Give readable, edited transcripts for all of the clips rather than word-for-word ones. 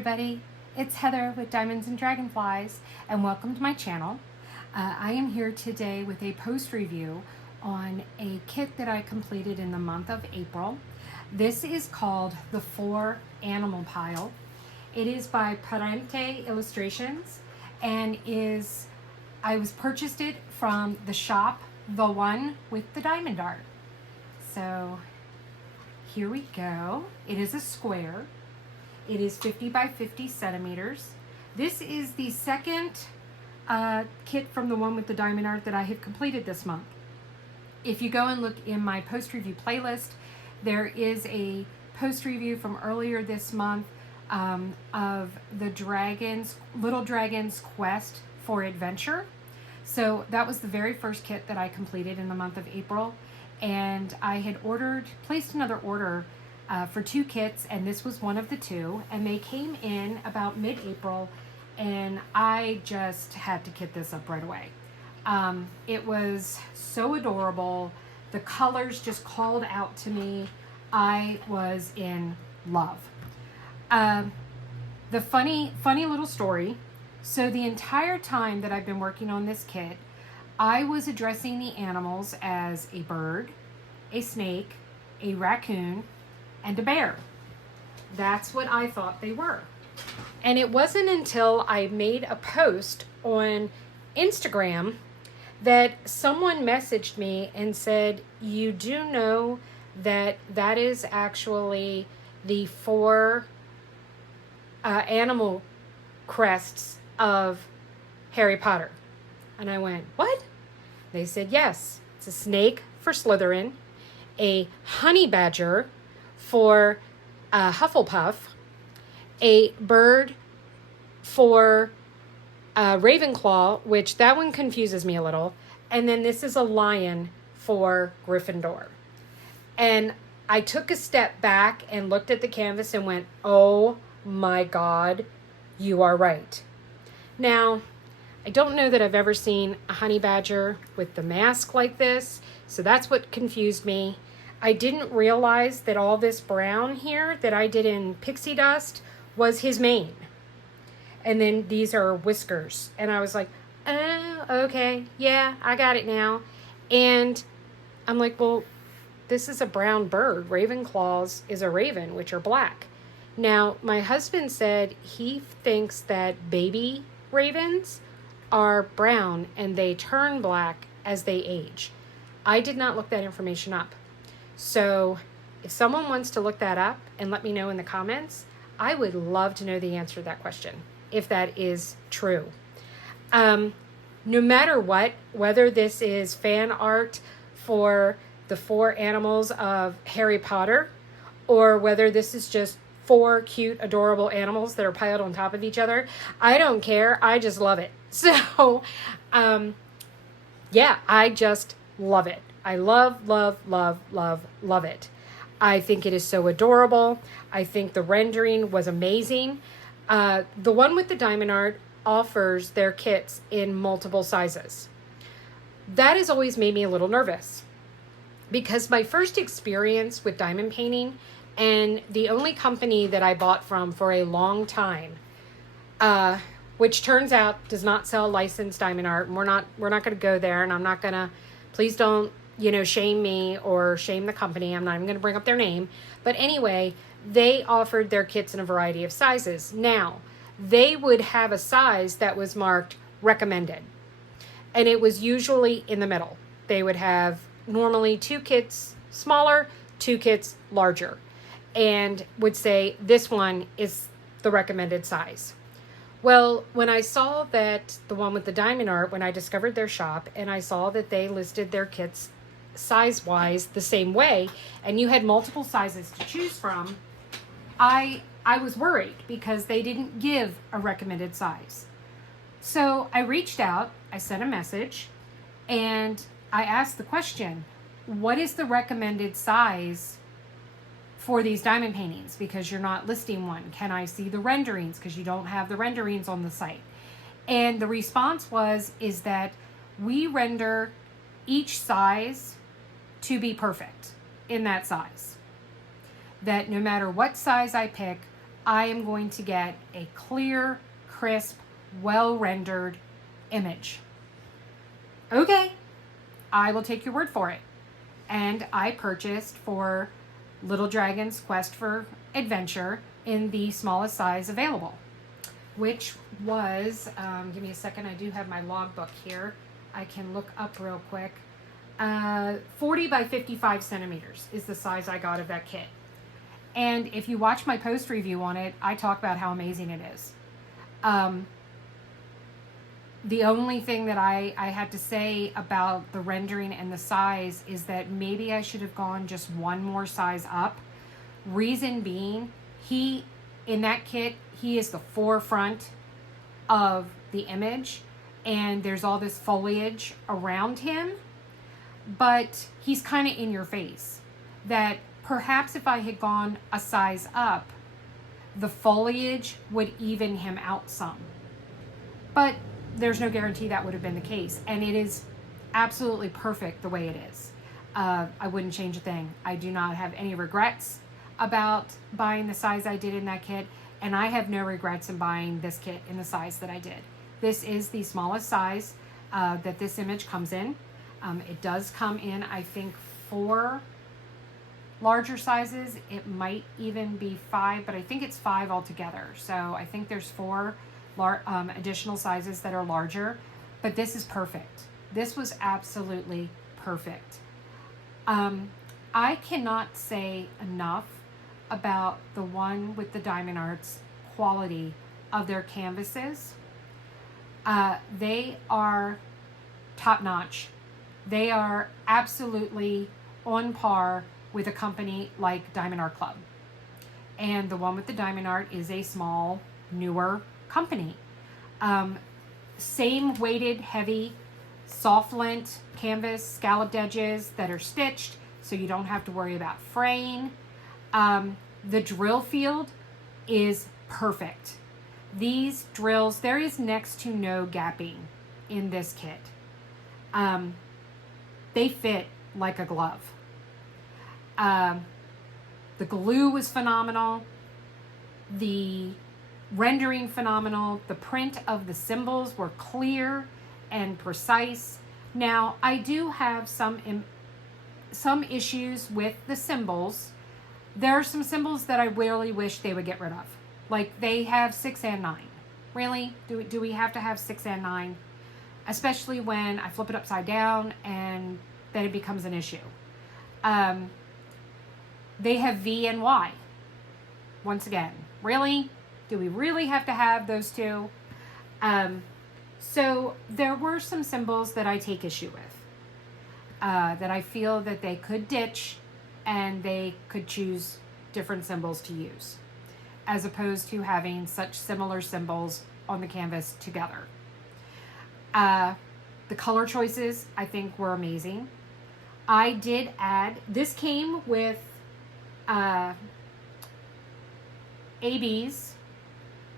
everybody, it's Heather with Diamonds and Dragonflies, and welcome to my channel. I am here today with a post review on a kit that I completed in the month of April. This is called the 4 Animal Pile. It is by Parente Illustrations and I was purchased it from the shop, the one with the diamond art. So here we go. It is a square. It is 50 by 50 centimeters. This is the second kit from the one with the diamond art that I have completed this month. If you go and look in my post review playlist, there is a post review from earlier this month of the Little Dragon's Quest for Adventure. So that was the very first kit that I completed in the month of April, and I had placed another order for 2 kits, and this was one of the 2, and they came in about mid-April, and I just had to kit this up right away. It was so adorable. The colors just called out to me. I was in love. The funny little story. So the entire time that I've been working on this kit, I was addressing the animals as a bird, a snake, a raccoon, and a bear. That's what I thought they were. And it wasn't until I made a post on Instagram that someone messaged me and said, "You do know that that is actually the 4 animal crests of Harry Potter." And I went, "What?" They said, "Yes, it's a snake for Slytherin, a honey badger for Hufflepuff, a bird for Ravenclaw," which that one confuses me a little, and then this is a lion for Gryffindor. And I took a step back and looked at the canvas and went, "Oh my God, you are right." Now, I don't know that I've ever seen a honey badger with the mask like this, so that's what confused me. I didn't realize that all this brown here that I did in pixie dust was his mane. And then these are whiskers. And I was like, "Oh, okay, yeah, I got it now." And I'm like, well, this is a brown bird. Ravenclaws is a raven, which are black. Now, my husband said he thinks that baby ravens are brown and they turn black as they age. I did not look that information up. So if someone wants to look that up and let me know in the comments, I would love to know the answer to that question, if that is true. No matter what, whether this is fan art for the 4 animals of Harry Potter, or whether this is just 4 cute, adorable animals that are piled on top of each other, I don't care. I just love it. So, yeah, I just love it. I love it. I think it is so adorable. I think the rendering was amazing. The one with the diamond art offers their kits in multiple sizes. That has always made me a little nervous, because my first experience with diamond painting, and the only company that I bought from for a long time, which turns out does not sell licensed diamond art, and we're not going to go there, and I'm not going to, please don't, shame me or shame the company. I'm not even going to bring up their name. But anyway, they offered their kits in a variety of sizes. Now, they would have a size that was marked recommended, and it was usually in the middle. They would have normally 2 kits smaller, 2 kits larger, and would say this one is the recommended size. Well, when I saw that the one with the diamond art, when I discovered their shop and I saw that they listed their kits size-wise the same way, and you had multiple sizes to choose from, I was worried because they didn't give a recommended size. So I reached out, I sent a message, and I asked the question, what is the recommended size for these diamond paintings? Because you're not listing one. Can I see the renderings? Because you don't have the renderings on the site. And the response is that we render each size to be perfect in that size. That no matter what size I pick, I am going to get a clear, crisp, well-rendered image. Okay, I will take your word for it. And I purchased for Little Dragon's Quest for Adventure in the smallest size available, which was, give me a second, I do have my logbook here. I can look up real quick. 40 by 55 centimeters is the size I got of that kit. And if you watch my post review on it, I talk about how amazing it is. The only thing that I had to say about the rendering and the size is that maybe I should have gone just one more size up. Reason being, in that kit, he is the forefront of the image, and there's all this foliage around him, but he's kind of in your face. That perhaps if I had gone a size up, the foliage would even him out some. But there's no guarantee that would have been the case. And it is absolutely perfect the way it is. I wouldn't change a thing. I do not have any regrets about buying the size I did in that kit. And I have no regrets in buying this kit in the size that I did. This is the smallest size that this image comes in. It does come in, I think, 4 larger sizes. It might even be 5, but I think it's 5 altogether. So I think there's 4 additional sizes that are larger, but this is perfect. This was absolutely perfect. I cannot say enough about the one with the Diamond Arts quality of their canvases. They are top notch. They are absolutely on par with a company like Diamond Art Club. And the one with the Diamond Art is a small, newer company. Same weighted, heavy, soft lint canvas, scalloped edges that are stitched, so you don't have to worry about fraying. The drill field is perfect. These drills, there is next to no gapping in this kit. They fit like a glove. The glue was phenomenal. The rendering phenomenal. The print of the symbols were clear and precise. Now, I do have some issues with the symbols. There are some symbols that I really wish they would get rid of. Like, they have 6 and 9. Really? Do we have to have 6 and 9? Especially when I flip it upside down and then it becomes an issue. They have V and Y. Once again, really? Do we really have to have those two? So there were some symbols that I take issue with. That I feel that they could ditch and they could choose different symbols to use, as opposed to having such similar symbols on the canvas together. The color choices, I think, were amazing. I did add, this came with ABs.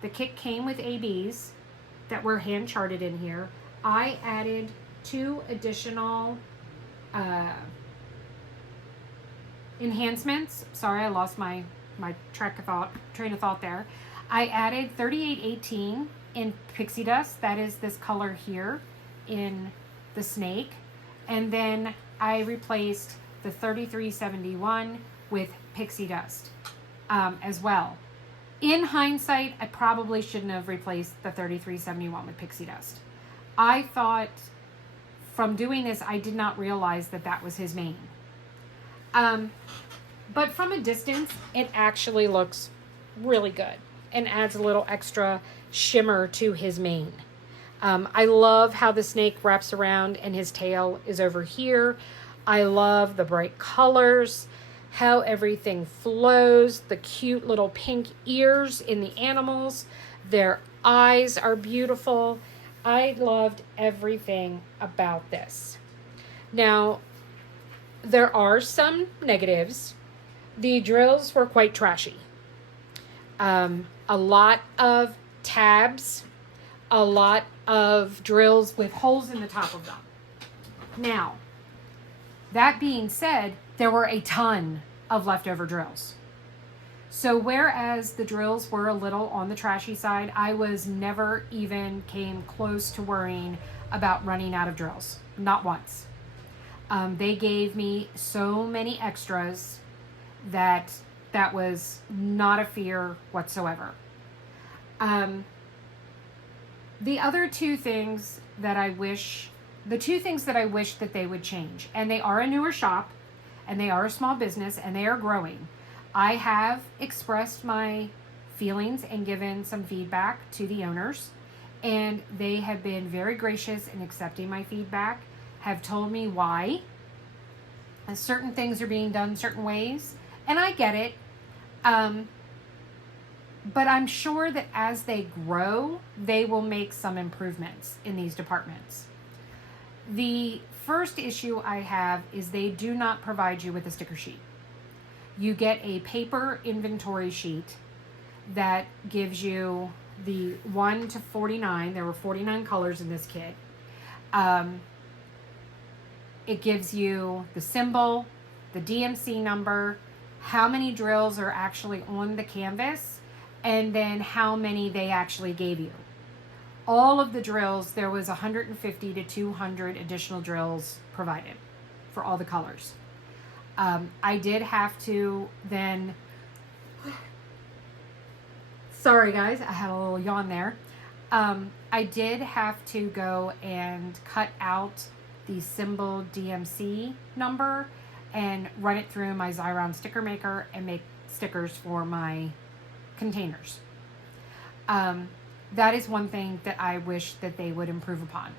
The kit came with ABs that were hand charted in here. I added 2 additional enhancements. Sorry, I lost my train of thought there. I added 3818 in pixie dust. That is this color here in the snake. And then I replaced the 3371 with pixie dust as well. In hindsight, I probably shouldn't have replaced the 3371 with pixie dust. I thought from doing this, I did not realize that that was his mane. But from a distance, it actually looks really good and adds a little extra shimmer to his mane. I love how the snake wraps around and his tail is over here. I love the bright colors, how everything flows, the cute little pink ears in the animals. Their eyes are beautiful. I loved everything about this. Now, there are some negatives. The drills were quite trashy. A lot of tabs, a lot of drills with holes in the top of them. Now, that being said, there were a ton of leftover drills. So whereas the drills were a little on the trashy side, I was never even came close to worrying about running out of drills. Not once. They gave me so many extras that that was not a fear whatsoever. The other two things that I wish, the two things that I wish that they would change, and they are a newer shop, and they are a small business, and they are growing. I have expressed my feelings and given some feedback to the owners, and they have been very gracious in accepting my feedback, have told me why certain things are being done certain ways, and I get it. But I'm sure that as they grow, they will make some improvements in these departments. The first issue I have is they do not provide you with a sticker sheet. You get a paper inventory sheet that gives you the 1 to 49. There were 49 colors in this kit. It gives you the symbol, the DMC number, how many drills are actually on the canvas, and then how many they actually gave you. All of the drills, there was 150 to 200 additional drills provided for all the colors. I did have to then, sorry guys, I had a little yawn there. I did have to go and cut out the symbol DMC number and run it through my Xyron sticker maker and make stickers for my containers. That is one thing that I wish that they would improve upon.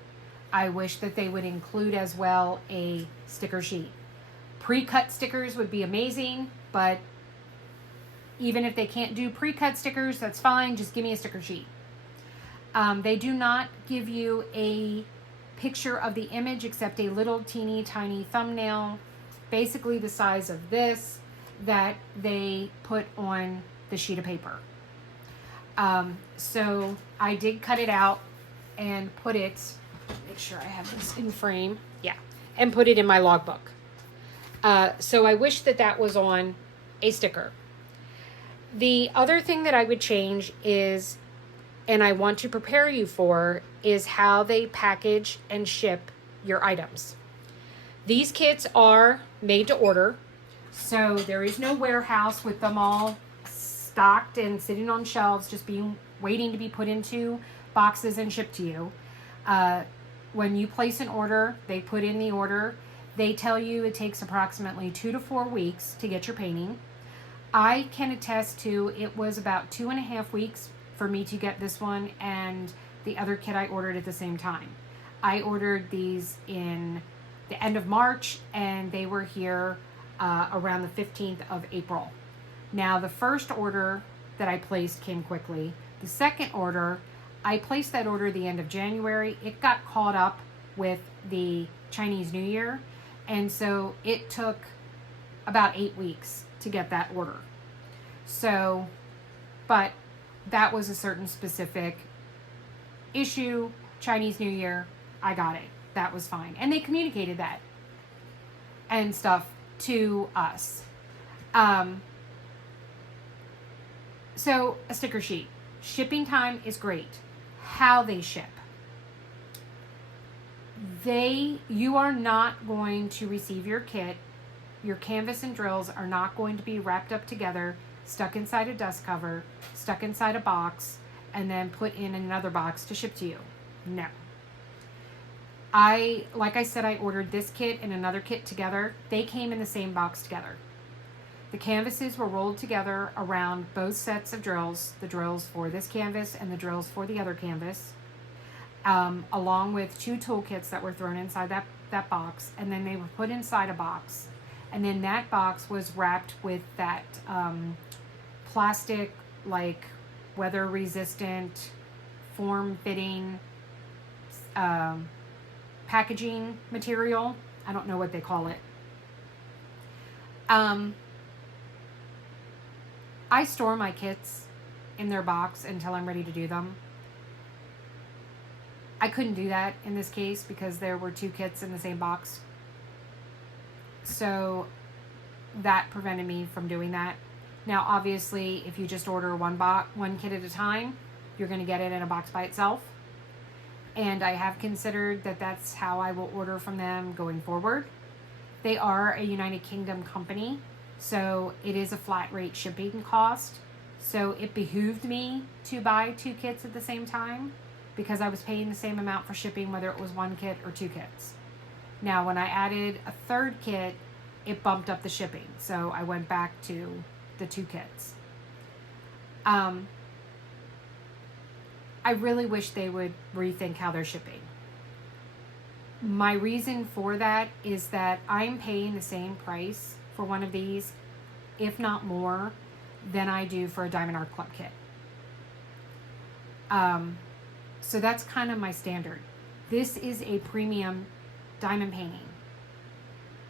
I wish that they would include as well a sticker sheet. Pre-cut stickers would be amazing, but even if they can't do pre-cut stickers, that's fine. Just give me a sticker sheet. They do not give you a picture of the image except a little teeny tiny thumbnail, basically the size of this, that they put on the sheet of paper. So I did cut it out and put it, make sure I have this in frame, yeah, and put it in my logbook. So I wish that that was on a sticker. The other thing that I would change is, and I want to prepare you for, is how they package and ship your items. These kits are made to order, so there is no warehouse with them all stocked and sitting on shelves just waiting to be put into boxes and shipped to you. When you place an order, they put in the order. They tell you it takes approximately 2 to 4 weeks to get your painting. I can attest to it was about 2.5 weeks for me to get this one and the other kit I ordered at the same time. I ordered these in the end of March and they were here around the 15th of April. Now the first order that I placed came quickly. The second order, I placed that order the end of January. It got caught up with the Chinese New Year, and so it took about 8 weeks to get that order. So, but that was a certain specific issue, Chinese New Year, I got it. That was fine. And they communicated that and stuff to us. So a sticker sheet. Shipping time is great. How they ship. You are not going to receive your kit. Your canvas and drills are not going to be wrapped up together, stuck inside a dust cover, stuck inside a box, and then put in another box to ship to you. No. Like I said, I ordered this kit and another kit together. They came in the same box together. The canvases were rolled together around both sets of drills, the drills for this canvas and the drills for the other canvas, along with 2 toolkits that were thrown inside that box, and then they were put inside a box. And then that box was wrapped with that plastic, like weather-resistant, form-fitting packaging material. I don't know what they call it. I store my kits in their box until I'm ready to do them. I couldn't do that in this case because there were 2 kits in the same box. So that prevented me from doing that. Now, obviously, if you just order one kit at a time, you're going to get it in a box by itself. And I have considered that that's how I will order from them going forward. They are a United Kingdom company, so it is a flat rate shipping cost. So it behooved me to buy 2 kits at the same time because I was paying the same amount for shipping whether it was 1 kit or 2 kits. Now, when I added a 3rd kit, it bumped up the shipping. So I went back to the 2 kits. I really wish they would rethink how they're shipping. My reason for that is that I'm paying the same price for one of these, if not more, than I do for a Diamond Art Club kit. So that's kind of my standard. This is a premium diamond painting.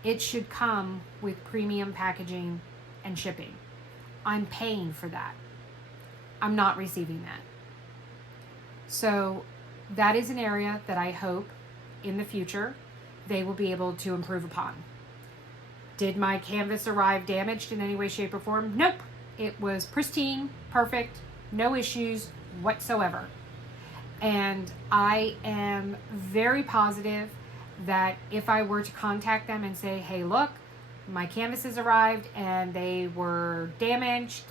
It should come with premium packaging and shipping. I'm paying for that. I'm not receiving that. So that is an area that I hope in the future they will be able to improve upon. Did my canvas arrive damaged in any way, shape, or form? Nope. It was pristine, perfect, no issues whatsoever. And I am very positive that if I were to contact them and say, hey, look, my canvases arrived and they were damaged,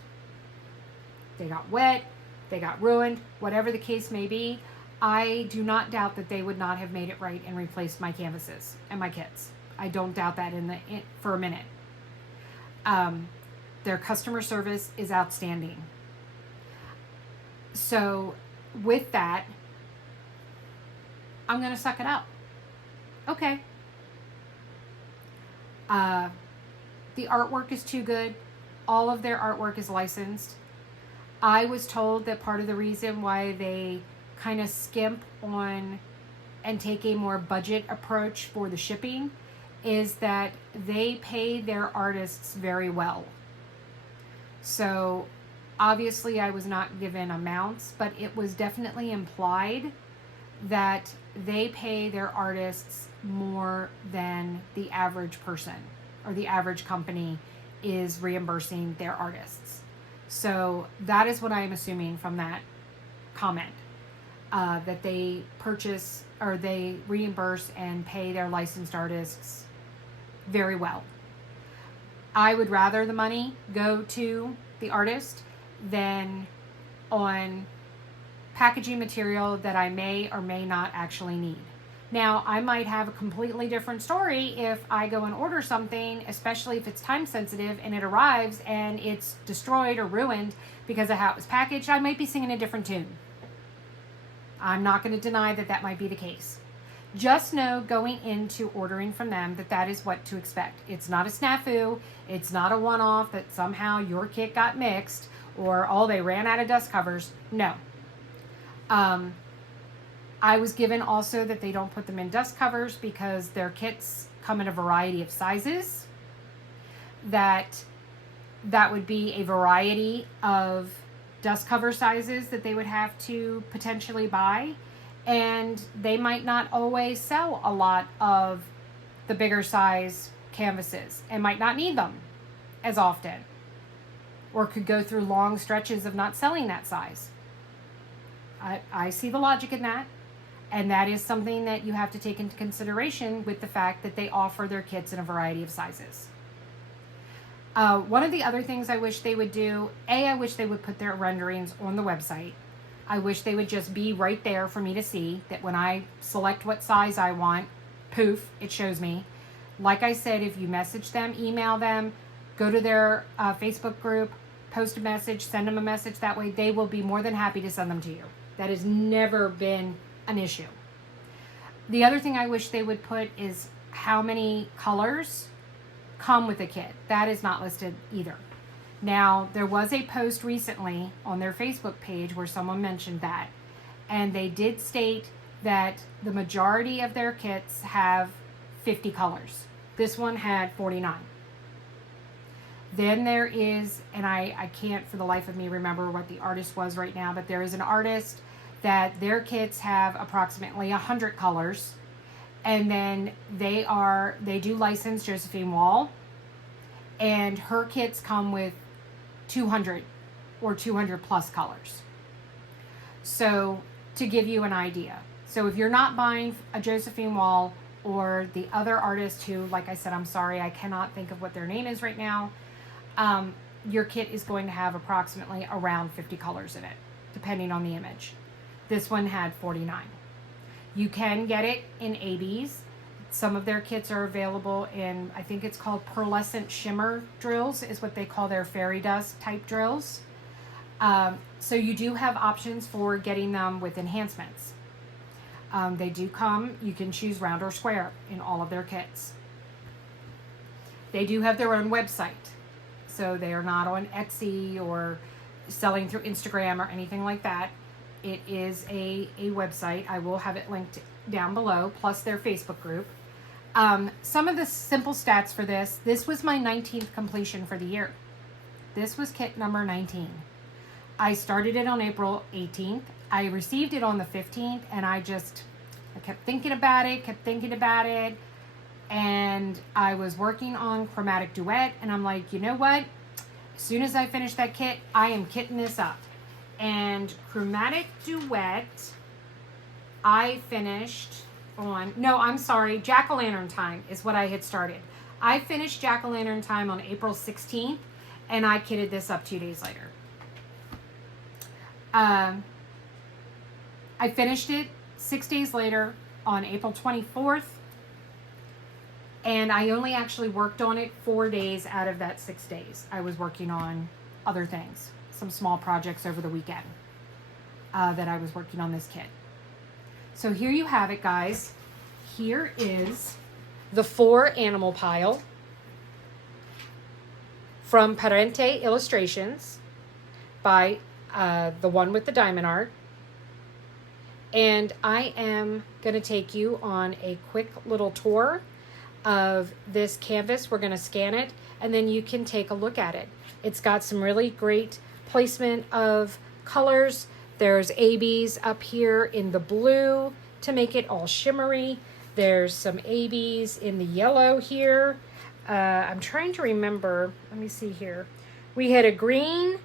they got wet, they got ruined, whatever the case may be, I do not doubt that they would not have made it right and replaced my canvases and my kits. I don't doubt that for a minute. Their customer service is outstanding. So with that, I'm going to suck it up. Okay. The artwork is too good. All of their artwork is licensed. I was told that part of the reason why they kind of skimp on and take a more budget approach for the shipping is that they pay their artists very well. So obviously I was not given amounts, but it was definitely implied that they pay their artists more than the average person or the average company is reimbursing their artists. So that is what I am assuming from that comment, that they purchase or they reimburse and pay their licensed artists very well. I would rather the money go to the artist than on packaging material that I may or may not actually need. Now, I might have a completely different story if I go and order something, especially if it's time sensitive and it arrives and it's destroyed or ruined because of how it was packaged. I might be singing a different tune. I'm not going to deny that that might be the case. Just know going into ordering from them that that is what to expect. It's not a snafu. It's not a one-off that somehow your kit got mixed or, oh, they ran out of dust covers. No. I was given also that they don't put them in dust covers because their kits come in a variety of sizes. That would be a variety of dust cover sizes that they would have to potentially buy. And they might not always sell a lot of the bigger size canvases and might not need them as often. Or could go through long stretches of not selling that size. I see the logic in that. And that is something that you have to take into consideration with the fact that they offer their kits in a variety of sizes. One of the other things I wish they would do, I wish they would put their renderings on the website. I wish they would just be right there for me to see, that when I select what size I want, poof, it shows me. Like I said, if you message them, email them, go to their Facebook group, post a message, send them a message, that way they will be more than happy to send them to you. That has never been an issue. The other thing I wish they would put is how many colors come with a kit. That is not listed either. Now, there was a post recently on their Facebook page where someone mentioned that, and they did state that the majority of their kits have 50 colors. This one had 49. Then there is, and I can't for the life of me remember what the artist was right now, but there is an artist that their kits have approximately 100 colors, and then they do license Josephine Wall, and her kits come with 200 or 200 plus colors. So to give you an idea. So if you're not buying a Josephine Wall or the other artist who, like I said, I'm sorry, I cannot think of what their name is right now, your kit is going to have approximately around 50 colors in it, depending on the image. This one had 49. You can get it in ABs. Some of their kits are available in, I think it's called pearlescent shimmer drills, is what they call their fairy dust type drills. So you do have options for getting them with enhancements. They do come, you can choose round or square in all of their kits. They do have their own website. So they are not on Etsy or selling through Instagram or anything like that. It is a website. I will have it linked down below, plus their Facebook group. Some of the simple stats for this. This was my 19th completion for the year. This was kit number 19. I started it on April 18th. I received it on the 15th, and I kept thinking about it, and I was working on Chromatic Duet, and I'm like, you know what? As soon as I finish that kit, I am kitting this up. And Chromatic Duet, I finished on, no, I'm sorry, Jack-o'-lantern Time is what I had started. I finished Jack-o'-lantern Time on April 16th, and I kitted this up 2 days later. I finished it 6 days later on April 24th, and I only actually worked on it 4 days out of that 6 days. I was working on other things, some small projects over the weekend that I was working on this kit. So here you have it, guys. Here is the 4 animal pile from Parente Illustrations by the one with the diamond art. And I am going to take you on a quick little tour of this canvas. We're going to scan it, and then you can take a look at it. It's got some really great placement of colors. There's ABs up here in the blue to make it all shimmery. There's some ABs in the yellow here. I'm trying to remember. Let me see here. We had a green.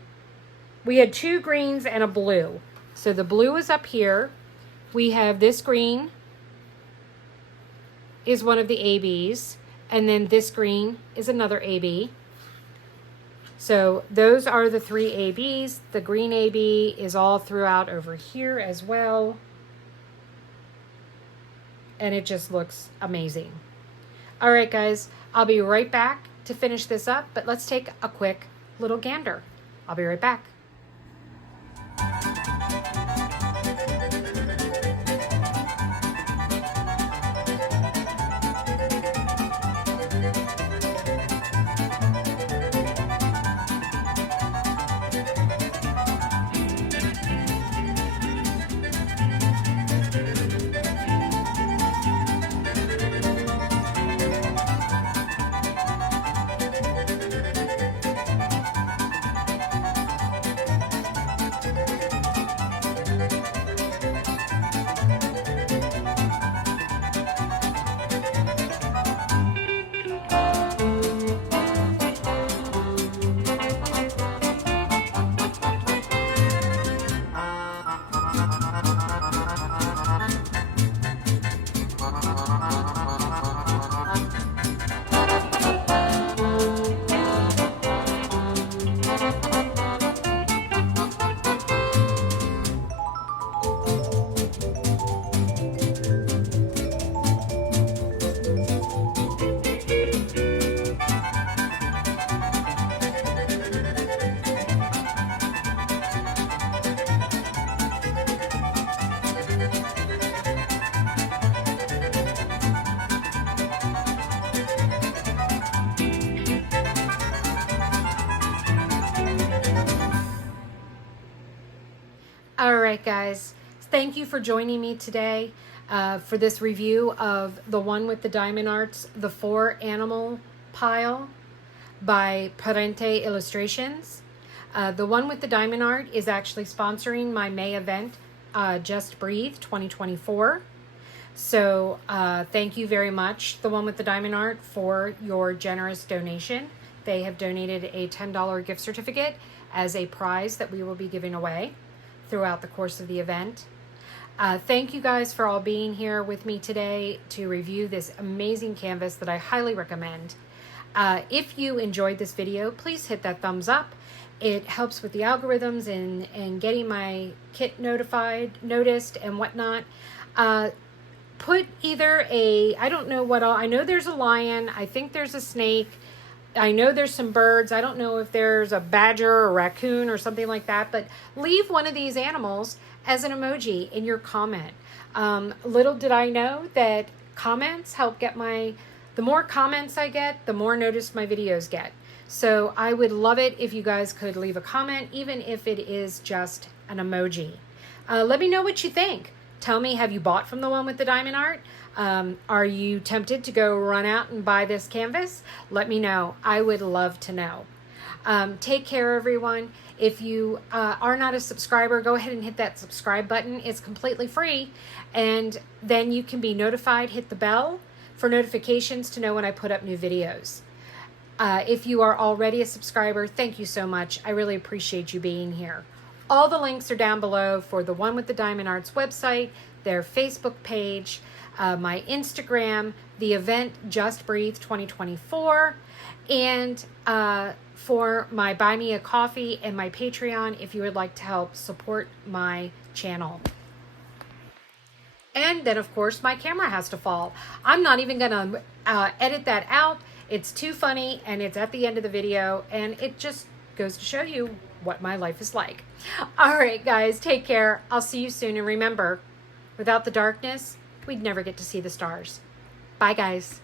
We had 2 greens and a blue. So the blue is up here. We have this green is one of the ABs, and then this green is another AB. So those are the 3 ABs. The green AB is all throughout over here as well. And it just looks amazing. All right, guys, I'll be right back to finish this up, but let's take a quick little gander. I'll be right back. All right, guys, thank you for joining me today for this review of the one with the diamond arts, the 4 animal pile by Parente Illustrations. The one with the diamond art is actually sponsoring my May event, Just Breathe 2024. So thank you very much, the one with the diamond art, for your generous donation. They have donated a $10 gift certificate as a prize that we will be giving away throughout the course of the event. Thank you guys for all being here with me today to review this amazing canvas that I highly recommend. If you enjoyed this video, please hit that thumbs up. It helps with the algorithms and getting my kit noticed and whatnot. Put either I don't know what all, I know there's a lion, I think there's a snake, I know there's some birds, I don't know if there's a badger or raccoon or something like that, but leave one of these animals as an emoji in your comment. Little did I know that comments help get the more comments I get, the more noticed my videos get. So I would love it if you guys could leave a comment, even if it is just an emoji. Let me know what you think. Tell me, have you bought from the one with the diamond art? Are you tempted to go run out and buy this canvas? Let me know. I would love to know. Take care, everyone. If you are not a subscriber, go ahead and hit that subscribe button. It's completely free. And then you can be notified. Hit the bell for notifications to know when I put up new videos. If you are already a subscriber, thank you so much. I really appreciate you being here. All the links are down below for the One with the Diamond Arts website, their Facebook page, my Instagram, the event Just Breathe 2024, and for my Buy Me a Coffee and my Patreon if you would like to help support my channel. And then, of course, my camera has to fall. I'm not even going to edit that out. It's too funny, and it's at the end of the video, and it just goes to show you what my life is like. All right, guys, take care. I'll see you soon. And remember, without the darkness, we'd never get to see the stars. Bye, guys.